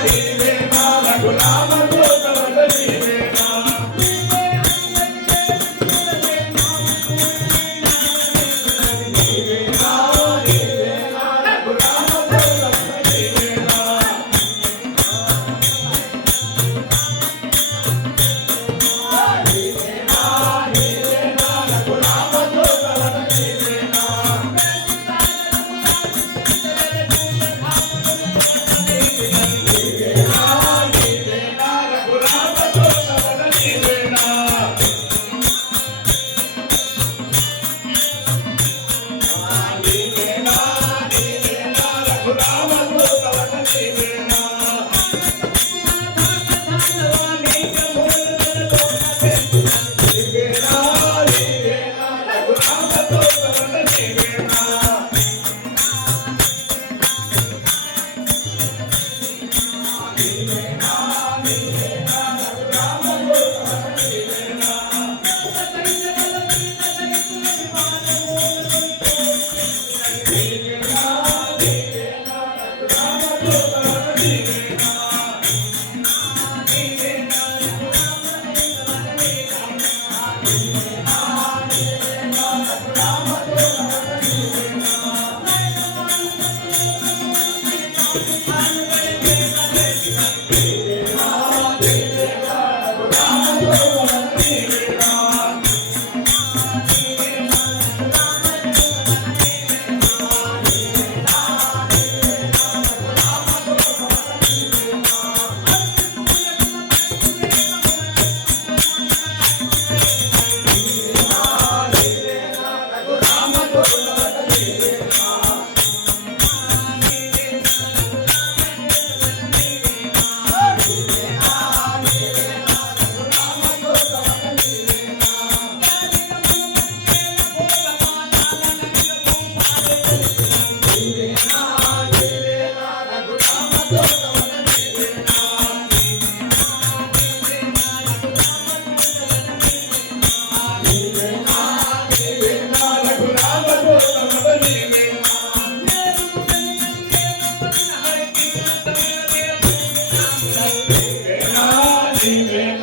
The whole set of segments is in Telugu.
Amen. నీవేనా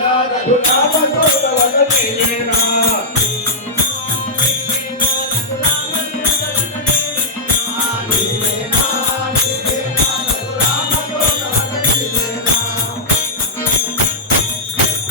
రఘురామ తోట నీవేనా